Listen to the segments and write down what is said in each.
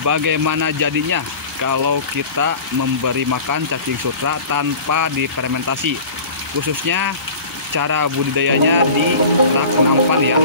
bagaimana jadinya kalau kita memberi makan cacing sutra tanpa difermentasi, khususnya cara budidayanya di rak nampan ya.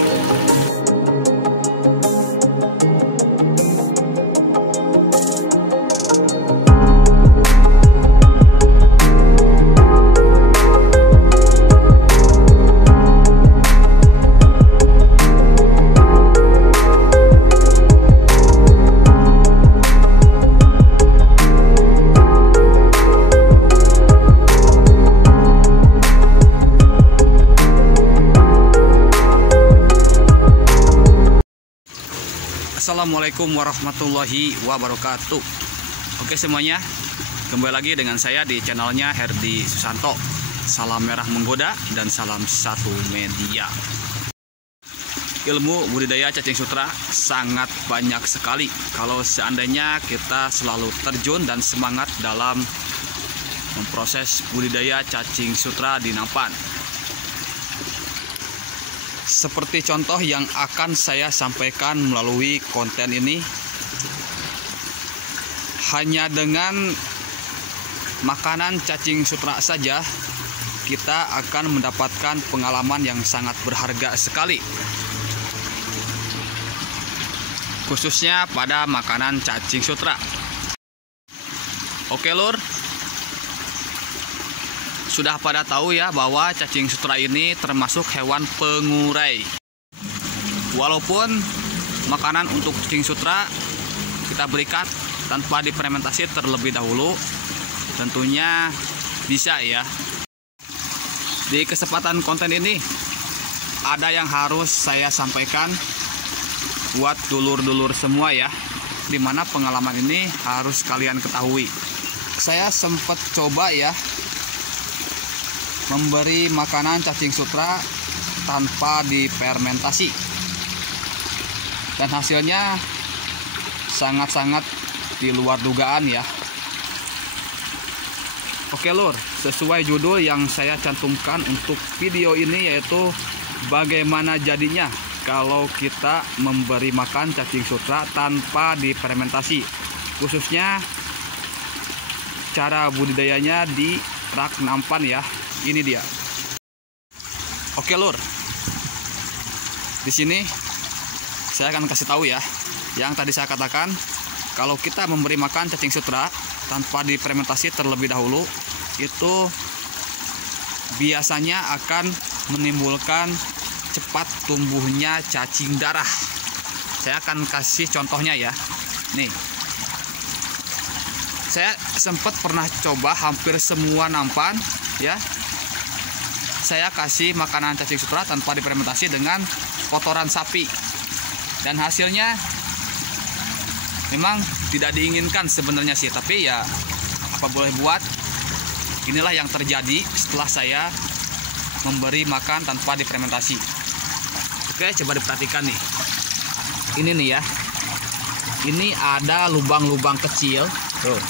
Assalamualaikum warahmatullahi wabarakatuh. Oke semuanya, kembali lagi dengan saya di channelnya Herdi Susanto. Salam merah menggoda dan salam satu media. Ilmu budidaya cacing sutra sangat banyak sekali kalau seandainya kita selalu terjun dan semangat dalam memproses budidaya cacing sutra di nampan. Seperti contoh yang akan saya sampaikan melalui konten ini, hanya dengan makanan cacing sutra saja kita akan mendapatkan pengalaman yang sangat berharga sekali, khususnya pada makanan cacing sutra. Oke lur, sudah pada tahu ya bahwa cacing sutra ini termasuk hewan pengurai. Walaupun makanan untuk cacing sutra kita berikan tanpa difermentasi terlebih dahulu, tentunya bisa ya. Di kesempatan konten ini ada yang harus saya sampaikan buat dulur-dulur semua ya, dimana pengalaman ini harus kalian ketahui. Saya sempat coba ya memberi makanan cacing sutra tanpa difermentasi, dan hasilnya sangat-sangat di luar dugaan ya. Oke lur, sesuai judul yang saya cantumkan untuk video ini, yaitu bagaimana jadinya kalau kita memberi makan cacing sutra tanpa difermentasi, khususnya cara budidayanya di rak nampan ya. Ini dia. Oke lur, di sini saya akan kasih tahu ya, yang tadi saya katakan kalau kita memberi makan cacing sutra tanpa difermentasi terlebih dahulu, itu biasanya akan menimbulkan cepat tumbuhnya cacing darah. Saya akan kasih contohnya ya. Nih, saya sempat pernah coba hampir semua nampan ya. Saya kasih makanan cacing sutra tanpa difermentasi dengan kotoran sapi, dan hasilnya memang tidak diinginkan sebenarnya sih, tapi ya apa boleh buat. Inilah yang terjadi setelah saya memberi makan tanpa difermentasi. Oke, coba diperhatikan nih. Ini nih ya, ini ada lubang-lubang kecil. Tuh,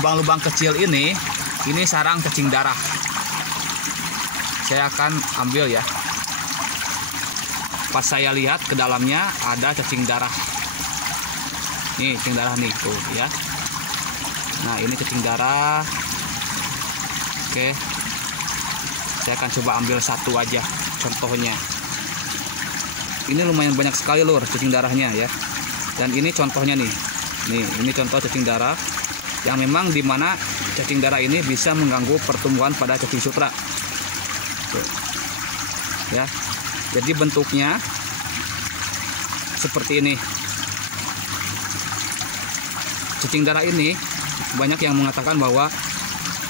lubang-lubang kecil ini sarang cacing darah. Saya akan ambil ya. Pas saya lihat ke dalamnya ada cacing darah. Nih cacing darah nih tuh ya. Nah ini cacing darah. Oke, saya akan coba ambil satu aja contohnya. Ini lumayan banyak sekali lur cacing darahnya ya. Dan ini contohnya nih. Nih ini contoh cacing darah yang memang dimana cacing darah ini bisa mengganggu pertumbuhan pada cacing sutra. Tuh. Ya, jadi bentuknya seperti ini. Cacing darah ini banyak yang mengatakan bahwa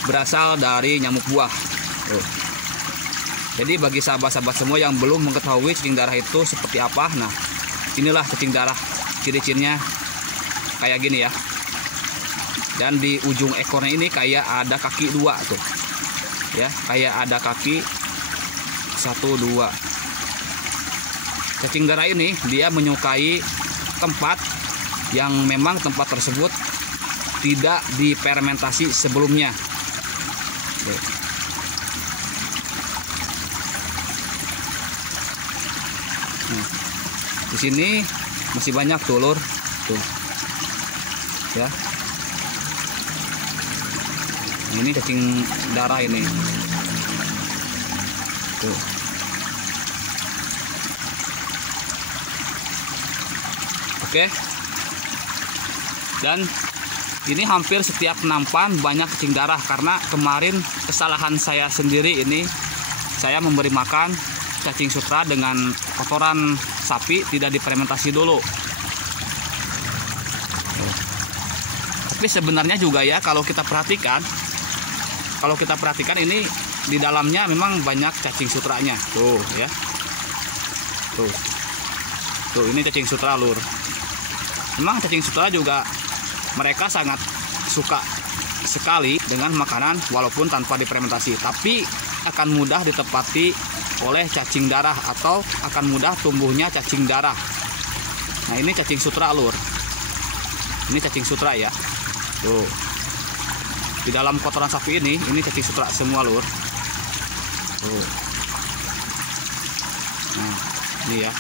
berasal dari nyamuk buah. Tuh. Jadi bagi sahabat-sahabat semua yang belum mengetahui cacing darah itu seperti apa, nah inilah cacing darah, ciri-cirinya kayak gini ya. Dan di ujung ekornya ini kayak ada kaki dua tuh, ya, kayak ada kaki 1, 2. Cacing darah ini dia menyukai tempat yang memang tempat tersebut tidak difermentasi sebelumnya. Nah, di sini masih banyak tuh lur. Tuh. ya. Ini cacing darah ini tuh. Oke, dan ini hampir setiap nampan banyak cacing darah, karena kemarin kesalahan saya sendiri ini, saya memberi makan cacing sutra dengan kotoran sapi, tidak difermentasi dulu. Tapi sebenarnya juga ya, kalau kita perhatikan ini di dalamnya memang banyak cacing sutranya tuh ya. Tuh ini cacing sutra, lur. Memang cacing sutra juga mereka sangat suka sekali dengan makanan walaupun tanpa difermentasi, tapi akan mudah ditepati oleh cacing darah atau akan mudah tumbuhnya cacing darah. Nah, ini cacing sutra, lur. Ini cacing sutra ya. Tuh. Di dalam kotoran sapi ini cacing sutra semua, lur. Tuh. Nah, ini ya.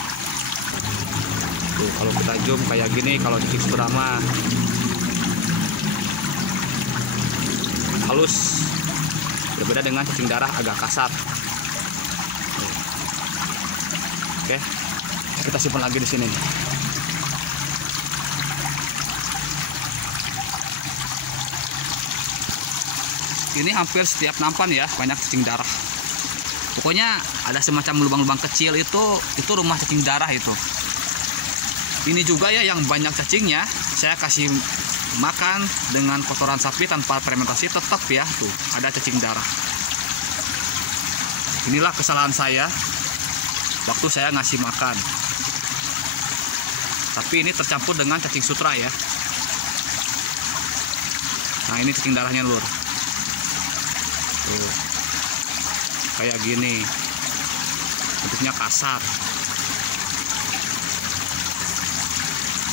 Tuh, kalau kita zoom kayak gini, kalau cacing sutra mah halus, berbeda dengan cacing darah agak kasar. Oke, kita simpan lagi di sini. Ini hampir setiap nampan ya banyak cacing darah. Pokoknya ada semacam lubang-lubang kecil, itu rumah cacing darah itu. Ini juga ya yang banyak cacingnya, saya kasih makan dengan kotoran sapi tanpa fermentasi, tetap ya tuh ada cacing darah. Inilah kesalahan saya waktu saya ngasih makan. Tapi ini tercampur dengan cacing sutra ya. Nah, ini cacing darahnya, lur. Tuh. Kayak gini. Bentuknya kasar.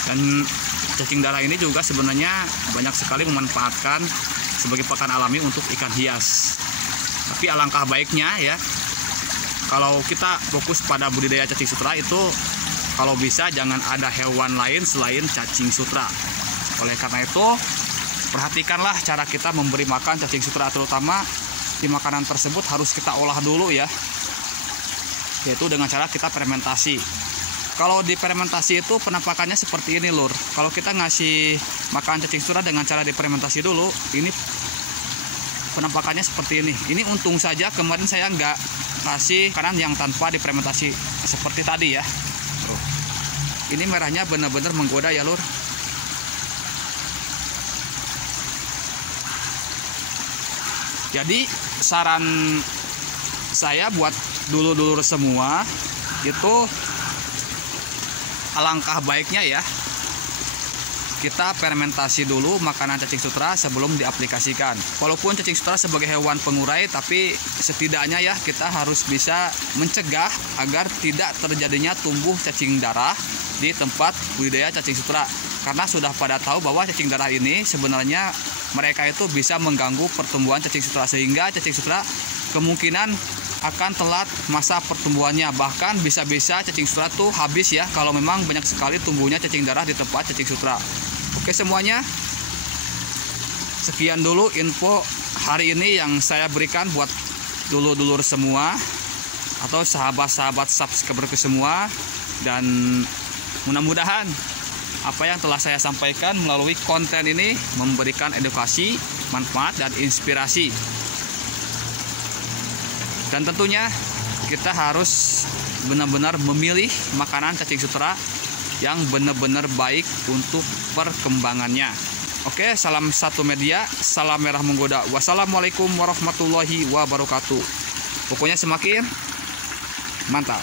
Dan cacing darah ini juga sebenarnya banyak sekali memanfaatkan sebagai pakan alami untuk ikan hias. Tapi alangkah baiknya ya, kalau kita fokus pada budidaya cacing sutra itu, kalau bisa jangan ada hewan lain selain cacing sutra. Oleh karena itu, perhatikanlah cara kita memberi makan cacing sutra, terutama di makanan tersebut harus kita olah dulu ya, yaitu dengan cara kita fermentasi. Kalau di fermentasi itu penampakannya seperti ini, lur. Kalau kita ngasih makan cacing sutra dengan cara difermentasi dulu, ini penampakannya seperti ini. Ini untung saja kemarin saya nggak kasih makanan yang tanpa difermentasi seperti tadi ya. Tuh. Ini merahnya benar-benar menggoda ya, lur. Jadi saran saya buat dulur-dulur semua itu, alangkah baiknya ya kita fermentasi dulu makanan cacing sutra sebelum diaplikasikan. Walaupun cacing sutra sebagai hewan pengurai, tapi setidaknya ya kita harus bisa mencegah agar tidak terjadinya tumbuh cacing darah di tempat budidaya cacing sutra. Karena sudah pada tahu bahwa cacing darah ini sebenarnya mereka itu bisa mengganggu pertumbuhan cacing sutra, sehingga cacing sutra kemungkinan akan telat masa pertumbuhannya. Bahkan bisa-bisa cacing sutra tuh habis ya kalau memang banyak sekali tumbuhnya cacing darah di tempat cacing sutra. Oke semuanya, sekian dulu info hari ini yang saya berikan buat dulur-dulur semua atau sahabat-sahabat subscriberku semua, dan mudah-mudahan apa yang telah saya sampaikan melalui konten ini memberikan edukasi, manfaat, dan inspirasi. Dan tentunya kita harus benar-benar memilih makanan cacing sutra yang benar-benar baik untuk perkembangannya. Oke, salam satu media, salam merah menggoda. Wassalamualaikum warahmatullahi wabarakatuh. Pokoknya semakin mantap.